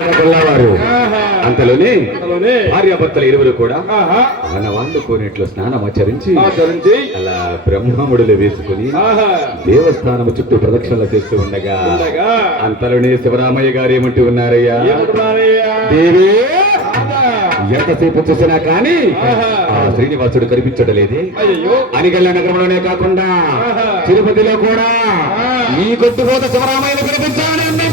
తెల్లవారు ఆహా. అంతలోనే భార్యాభర్తలు ఇరువురు కూడా. ఆనవాళ్ళు కోనేట్లో స్నానం ఆచరించి అలా బ్రహ్మముడులు వేసుకుని. దేవస్థానము చుట్టూ ప్రదక్షిణలు చేస్తూ ఉండగా అంతలోనే శివరామయ్య గారు ఏమంటూ ఉన్నారయ్యా? దేవి. ఎంతసేపు చూసినా కానీ. ఆ శ్రీనివాసుడు కనిపించడం లేదే అయ్యయ్యో. అనిగళ్ళ నగరంలోనే కాకుండా. తిరుపతిలో కూడా. ఈ కొట్టుకోత శివరామయ్య కనిపించాలని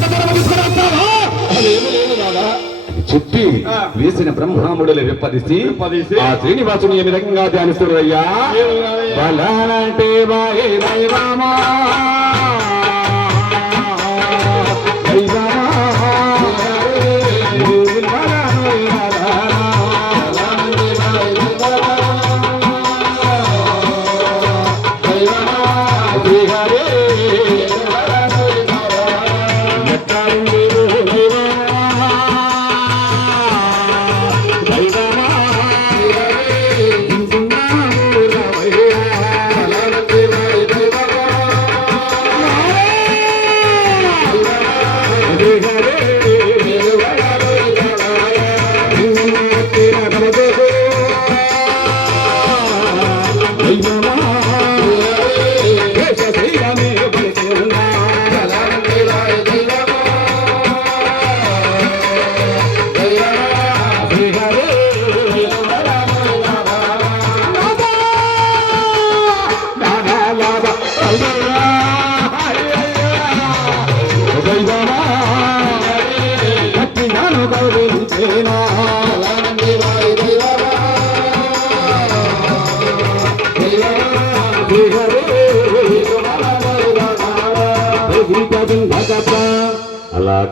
చుట్టి వేసిన బ్రహ్మాముడులు విప్పదిసి ఆ శ్రీనివాసుని ఏ విధంగా ధ్యానిస్తున్నారు అయ్యా? బలంటే రామా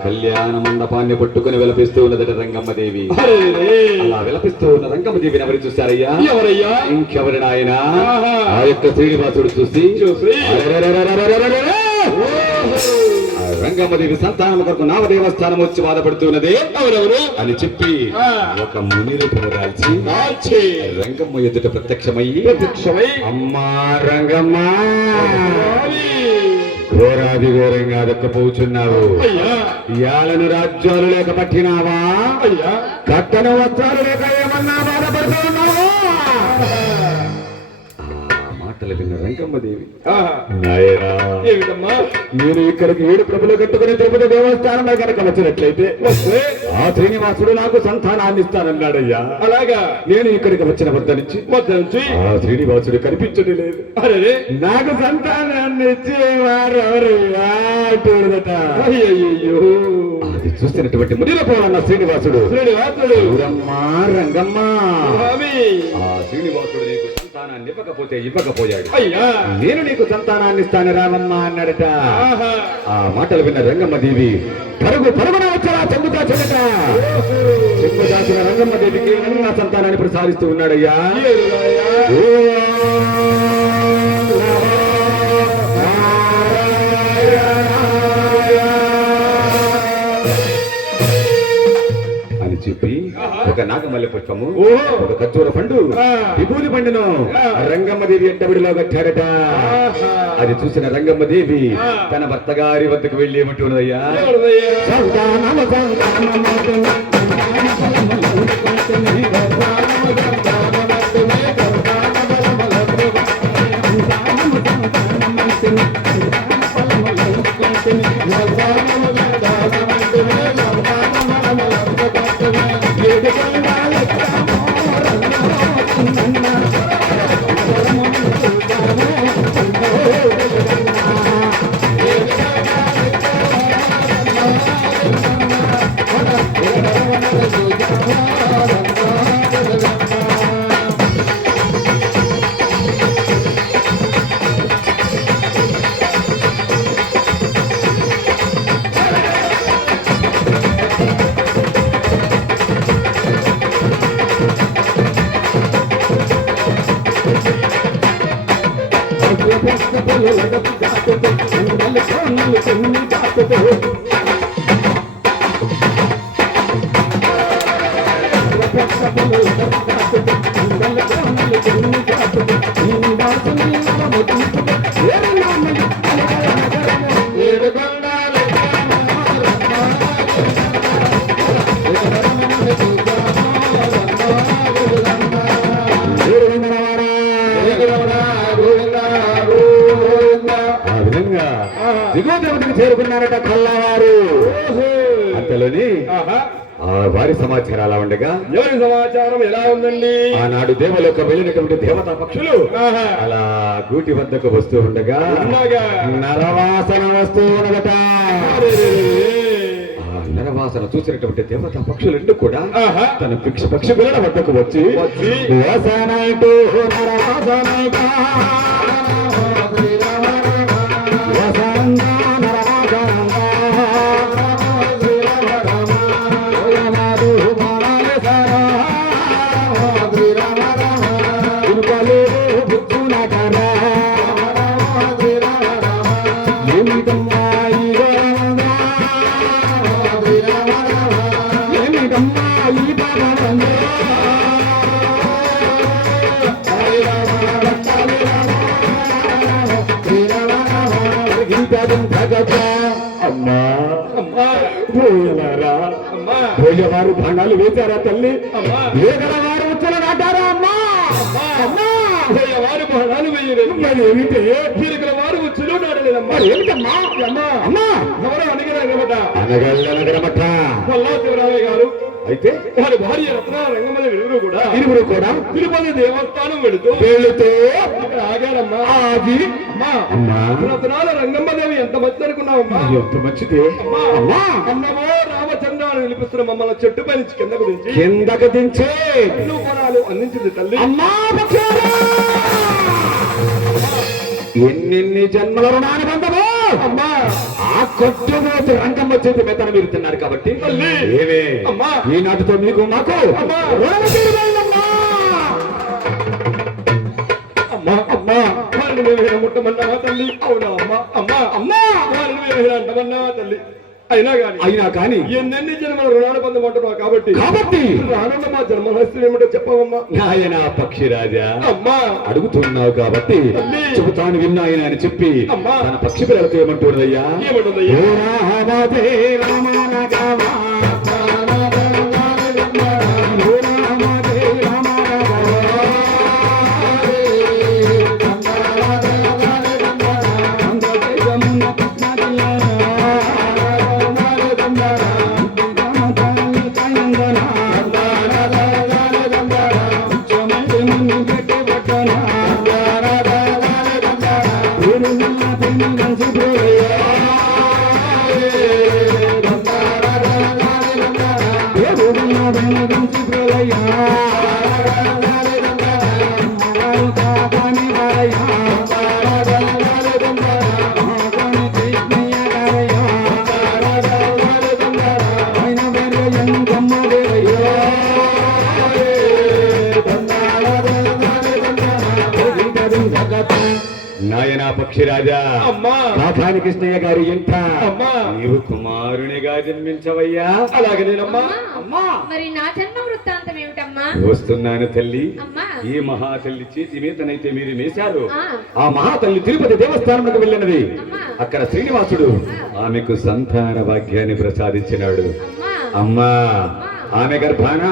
కళ్యాణ మండపాన్ని పట్టుకుని విలపిస్తూ ఉన్నదట రంగమ్మదేవి. అలా విలపిస్తూ ఉన్న రంగమ్మదేవిని ఎవరు చూస్తారయ్యా ఎవరయ్యా? ఇంకెవరి నాయన? ఆ యొక్క శ్రీనివాసుడు చూసి రంగమ్మదేవి సంతానం కొరకు నామ దేవస్థానం వచ్చి బాధపడుతున్నది. ఎవరెవరు? అని చెప్పి ఒక మునిని పునరాల్చి రంగమ్మ ఎదుట ప్రత్యక్షమై ప్రత్యక్షమై. అమ్మా రంగమ్మ! ఘోరాది ఘోరంగా దక్కపోచున్నావు. ఇయాలను రాజ్యాలు లేక పట్టినావా. కట్టను వస్త్రాలు లేక ఆహా. నాయనా ఏమిటమ్మా? నేను ఇక్కడికి ఏడు ప్రభులు కట్టుకుని తిరుపతి దేవస్థానంలో కనుక వచ్చినట్లయితే ఆ శ్రీనివాసుడు నాకు సంతానాన్ని ఇస్తానన్నాడయ్యా. అలాగా? నేను ఇక్కడికి వచ్చిన వద్ద నుంచి ఆ శ్రీనివాసుడు కనిపించడం లేదు. అరే నాకు సంతానాన్ని ఇచ్చేవారు ఎవరయ్యా అది చూసినటువంటి ముడిలో పోవన్న శ్రీనివాసుడు. శ్రీనివాసుడు. ఊరమ్మ రంగమ్మ. స్వామి. ఆ శ్రీనివాసుడు నీకు సంతానాన్ని ఇవ్వకపోతే ఇవ్వకపోయాడు. అయ్యా. నేను నీకు సంతానాన్ని ఇస్తాను రామమ్మ అన్నాడట. ఆ మాటలు విన్న రంగమ్మ దేవి పరుగు పరుగున వచ్చరా చెంగుతా చెంగట చెంగు దాచిన రంగమ్మ దేవికి సంతానాన్ని ప్రసాదిస్తూ ఉన్నాడయ్యా. ఒక నాగమల్లె పుష్పము. ఒక ఖర్జూర పండు. విభూతి పండును ఆ. రంగమ్మ దేవి ఎంటబడిలో కట్టాడట. అది చూసిన రంగమ్మ దేవి ఆ. తన భర్త గారి వద్దకు వెళ్ళి ఏమంటున్నదయ్యా నేను విధంగా దిగువ దేవతకు చేరుకున్నారట కల్లవారు అంతలోని వారి సమాచారం అలా ఉండగా ఎవరి సమాచారం ఎలా ఉందండి? ఆనాడు దేవలోక వెళ్ళినటువంటి దేవతా పక్షులు అలా గూటి వద్దకు వస్తూ ఉండగా నరవాసన వస్తూ ఉండట. నరవాసన చూసినటువంటి దేవత పక్షులు రెండు కూడా తన పక్షి పక్షి పిల్లల వద్దకు వచ్చి వచ్చి. బాణాలు వేశారా తల్లి? వేగలవారు ఉచ్చలు నాటారా అమ్మా? వారు వేయలేదు ఏమిటి? వారు నాడలేదమ్మా ఏమిటమ్మా? అమ్మా! అనగల్లనగరమట శివరామయ్య గారు. అయితే? వారి భార్య రత్న రంగమల విడుగురు కూడా ఇరువురు కూడా తిరుపతి దేవస్థానం వెళుతూ వెళుతూ అక్కడ ఆగారమ్మా. ఆగి అమ్మా రత్నాల రంగమ్మదేవి ఎంత మంచి అనుకున్నావమ్మా. ఎంత మంచిది. అమ్మా అన్నమో రామచంద్రాన్ని నిలిపిస్తున్న మమ్మల్ని చెట్టు పై నుంచి కిందకు దించి కిందకు దించే. కొనాలు అందించింది తల్లి. అమ్మా! ఎన్నెన్ని జన్మల రుణాన్ని బంధము అమ్మా ఆ కొట్టుమోతు రంగమ్మ చేతి మెత్తన మీరు తిన్నారు కాబట్టి! ఏమే అమ్మా! ఈనాటితో మీకు మాకు అమ్మా! అమ్మా మేము ముట్టమన్నావా తల్లి అవునా అమ్మా అమ్మా అమ్మా! వారిని మేము అంటమన్నావా తల్లి అయినా గాని అయినా కానీ ఎన్నెన్ని జన్మల రుణాలు పొందమంటున్నావు కాబట్టి కాబట్టి రానున్న మా జన్మహస్తం ఏమిటో చెప్పవమ్మా నాయన పక్షిరాజా అమ్మా అడుగుతున్నావు కాబట్టి! చెబుతాను విన్నాయన అని చెప్పి అమ్మా! తన పక్షి పిల్లలతో ఏమంటున్నదయ్యా ఏమంటుందయ్యా కాకాని కృష్ణయ్య గారి ఇంట. అమ్మా. నీవు కుమారునిగా జన్మించవయ్యా. అలాగే నేనమ్మా అమ్మా. మరి నా జన్మ వృత్తాంతం ఏమిటమ్మా? వస్తున్నాను తల్లి. అమ్మా. ఈ మహాతల్లి చేతి మీతనైతే మీరు మేశారు. ఆ, ఆ మహాతల్లి తిరుపతి దేవస్థానంకు వెళ్ళినది. అమ్మా. అక్కడ శ్రీనివాసుడు ఆమెకు సంతాన భాగ్యాన్ని ప్రసాదించినాడు. అమ్మా. అమ్మా ఆమె గర్భాన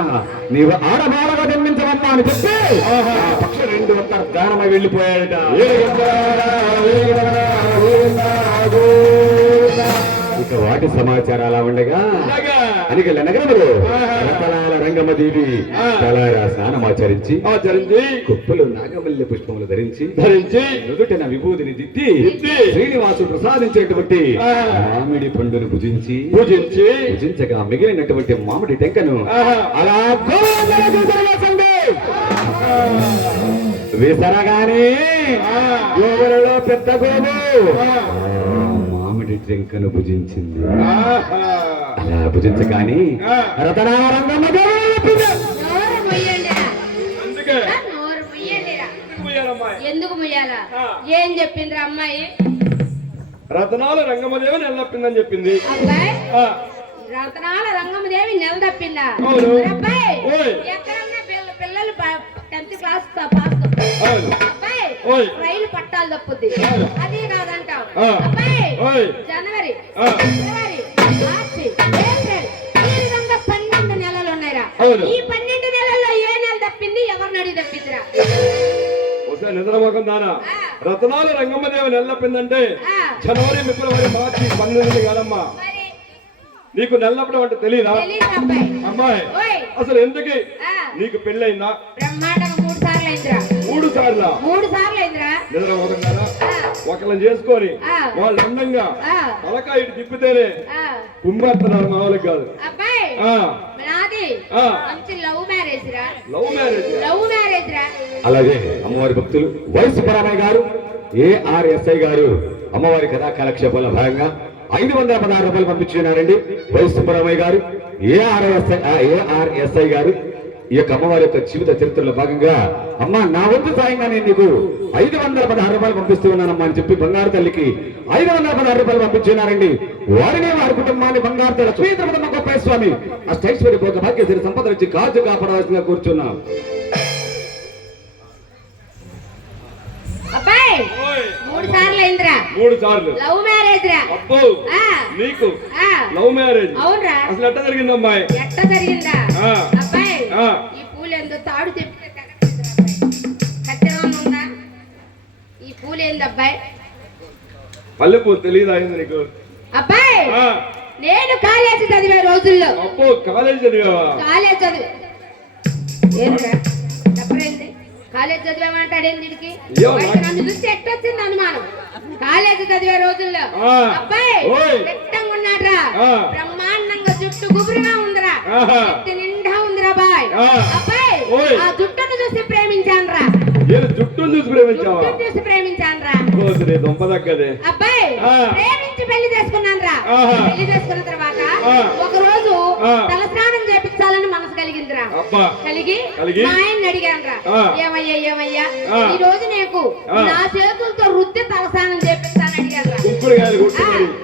నీవు ఆడబాలగా జన్మించవమ్మా అని చెప్పి ఆ పక్షి రెండు వందల గానమై వెళ్ళిపోయాడట ఇక వాటి సమాచారం అలా ఉండగా. అనిగల నగరములో రతనాల రంగమదేవి కళారా స్నానమాచరించి ఆచరించి. కుప్పలు నాగమల్లి పుష్పములు ధరించి ధరించి. నుదుటిన విభూతిని దిద్ది శ్రీనివాసు ప్రసాదించేటువంటి. మామిడి పండును భుజించి పూజించి. భుజించగా మిగిలినటువంటి మామిడి టెంకను. అలా. విసరగానే పెద్ద గోగు టెంకను భుజించింది ఆహా. అలా భుజించగాని చెప్పింది. ఎందుకు ముయ్యాలా. ఏం చెప్పిందిరా అమ్మాయి రతనాల రంగమదేవని ఎల్లప్పిందని చెప్పింది అబ్బాయి ఆ, రతనాల రంగమదేవి నెల తప్పిందా అవును. అబ్బాయి. ఎక్కడన్నా పిల్లలు టెన్త్ క్లాస్ పాస్. అబ్బాయి. రైలు పట్టాలు తప్పుద్ది. అది కాదంటావు. అబ్బాయి. జనవరి. ఫిబ్రవరి మార్చి ఏప్రిల్ ఈ విధంగా పన్నెండు నెలలు ఉన్నాయిరా. ఈ పన్నెండు నెలల్లో ఏ నెల తప్పింది? ఎవరిని అడిగి తప్పిందిరా? ఒకసారి నిద్రమోకం దానా ఆ. నీకు నల్లపడం అంటే తెలియదా అమ్మాయి అసలు ఎందుకు? నీకు పెళ్ళైందా బ్రహ్మాండంగా మూడు సార్లు అయిందిరా. మూడు సార్లు. మూడు సార్లు అయిందిరా. ఒకళ్ళని చేసుకొని. వాళ్ళు అందంగా తలకాయ ఇటు తిప్పితేనే. కుంభేస్తున్నారు మా వాళ్ళకి కాదు. అలాగే అమ్మవారి భక్తులు వయసు పరామయ్య గారు ఏఆర్ఎస్ఐ గారు అమ్మవారి కథా కాలక్షేపంలో భాగంగా ఐదు వందల పదహారు రూపాయలు పంపించున్నారండి వయసు పరామయ్య గారు ఏఆర్ఎస్ఐ ఏఆర్ఎస్ఐ గారు ఈ యొక్క అమ్మవారి యొక్క జీవిత చరిత్రలో భాగంగా అమ్మ నా వంతు సాయంగా నేను నీకు ఐదు వందల పదహారు రూపాయలు పంపిస్తూ ఉన్నానమ్మా అని చెప్పి బంగారు తల్లికి ఐదు వందల పదహారు రూపాయలు పంపించున్నారండి. వారిని వారి కుటుంబాన్ని బంగారు తల్లి శ్రీద్రపదమ్మ గొప్ప స్వామి అష్టైశ్వరి భోగ భాగ్యశ్రీ సంపద నుంచి కాజు కాపాడాల్సిందిగా కూర్చున్నాం. మూడు సార్లు అయిందిరా. మూడు సార్లు. లవ్ మ్యారేజ్ రా. అబ్బో ఆ, నీకు. ఆ, లవ్ మ్యారేజ్. అవునరా. అసలు ఎట్ట జరిగింది అమ్మాయి ఎట్ట జరిగిందా? ఆ. ఆ. ఈ పూలు ఎంతో తాడు అబ్బాయి. కత్తెరమన్న ఉందా? ఈ పూలు ఏంది అబ్బాయి? పల్లెపూ తెలియదా అయింది నీకు? అబ్బాయి నేను కాలేజీ చదివే రోజుల్లో. అబ్బో కాలేజ్ కాలేజ్ చదివి. ఏంట్రా చెప్పరేంటి కాలేజ్ చదివామంటాడేంటి వీడికి? నన్ను చూసి ఎట్టొచ్చింది అనుమానం. కాలేజ్ చదివే రోజుల్లో. అబ్బాయి. పెట్టంగా ఉన్నాడ్రా. బ్రహ్మాండంగా జుట్టు గుబురుగా ఉందిరా. నిండా ఉందిరా బాయ్ ఆ. అబ్బాయి ఓయ్. ఆ జుట్టును చూసి ప్రేమించానురా నేను జుట్టును చూసి ప్రేమించావా జుట్టును చూసి ప్రేమించానురా కోసి నీ దొంపదక్కదే అబ్బాయి ఆ. ప్రేమించి పెళ్ళి చేసుకున్నానురా ఆహా. పెళ్ళి చేసుకున్న తర్వాత ఆ. ఒక రోజు ఆ. తలస్నానం చేపించాలని మనసు కలిగిందిరా అబ్బా కలిగి? మా ఆయన్ని అడిగానురా ఆ. ఏమయ్యా ఏమయ్యా ఆ. ఈ రోజు నీకు. నా చేతులతో రుద్ది తలస్నానం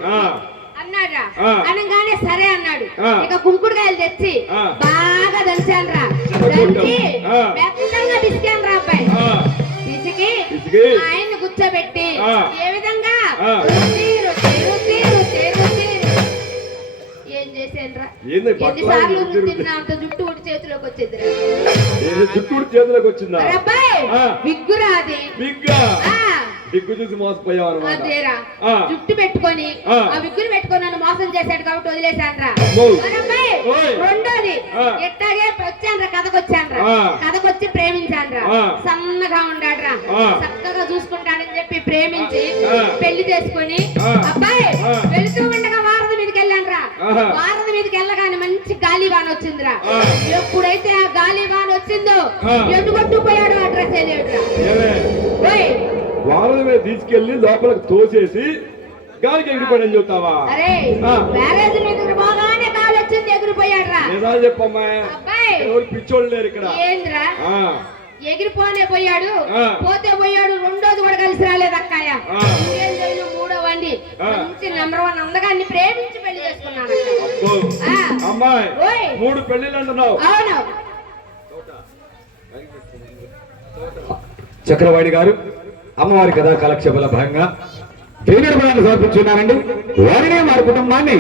ఆ, అన్నాడ్రా ఆ. అనగానే సరే అన్నాడు. ఇక కుంకుడుకాయలు తెచ్చి. బాగా ఆ. మెత్తంగా పిసికానురా అబ్బాయి. పిసికి ఆయన్ని కూర్చోబెట్టి. ఏ విధంగా. ఏం బట్టలు ఎన్నిసార్లు రుద్ది, రుద్ది? రుద్దినా అంత జుట్టు ఊడి చేతిలోకి వచ్చేది జుట్టు చేతిలోకి వచ్చిందా? అబ్బాయి దిగ్గు చూసి మోసపోయావు అనమాట ఆ. జుట్టు పెట్టుకొని ఆ. ఆ విగ్గురు పెట్టుకొని నన్ను మోసం చేశాడు కాబట్టి వదిలేశాన్రా. రెండోది ఆ. ఎట్టాగే వచ్చాన్రా కథకొచ్చాన్రా ఆ. కథకొచ్చి ప్రేమించాన్రా ఆ. సన్నగా ఉండాడ్రా ఆ. చక్కగా చూసుకుంటాడని చెప్పి ప్రేమించి ఆ. పెళ్ళి చేసుకొని ఆ. అబ్బాయి ఆ. వెళుతూ ఉండగా వారధి మీదకి వెళ్ళాన్రా. వారధి మీదకి వెళ్ళగానే మంచి గాలివాన్ వచ్చిందిరా ఆ. ఎప్పుడైతే ఆ గాలివాన్ వచ్చిందో ఆ. ఎటు కొట్టుకుపోయాడు ఏమే వారం మీద తీసుకెళ్ళి లోపలికి తోసేసి గాలికి చెప్తావా? ఎగిరిపోయాడు రా నిజాలు చెప్పమ్మా. ఎవరు పిచ్చోళ్ళు లేరు ఇక్కడ. ఎగిరిపోనే పోయాడు. పోతే పోయాడు రెండోది కూడా కలిసి రాలేదు అక్కాయ ఆ. ఇంకేం చేయను మూడో వండి. మంచి నెంబర్ వన్ అందగాన్ని ప్రేమించి పెళ్ళి చేసుకున్నాను. అమ్మాయి ఓయ్. మూడు పెళ్ళిళ్ళు అంటున్నావు. అవును. చక్రవాణి గారు అమ్మవారి కథా కాలక్షేపాల భాగంగా వేణుడు సమర్పించున్నారండి వారినే వారి కుటుంబాన్ని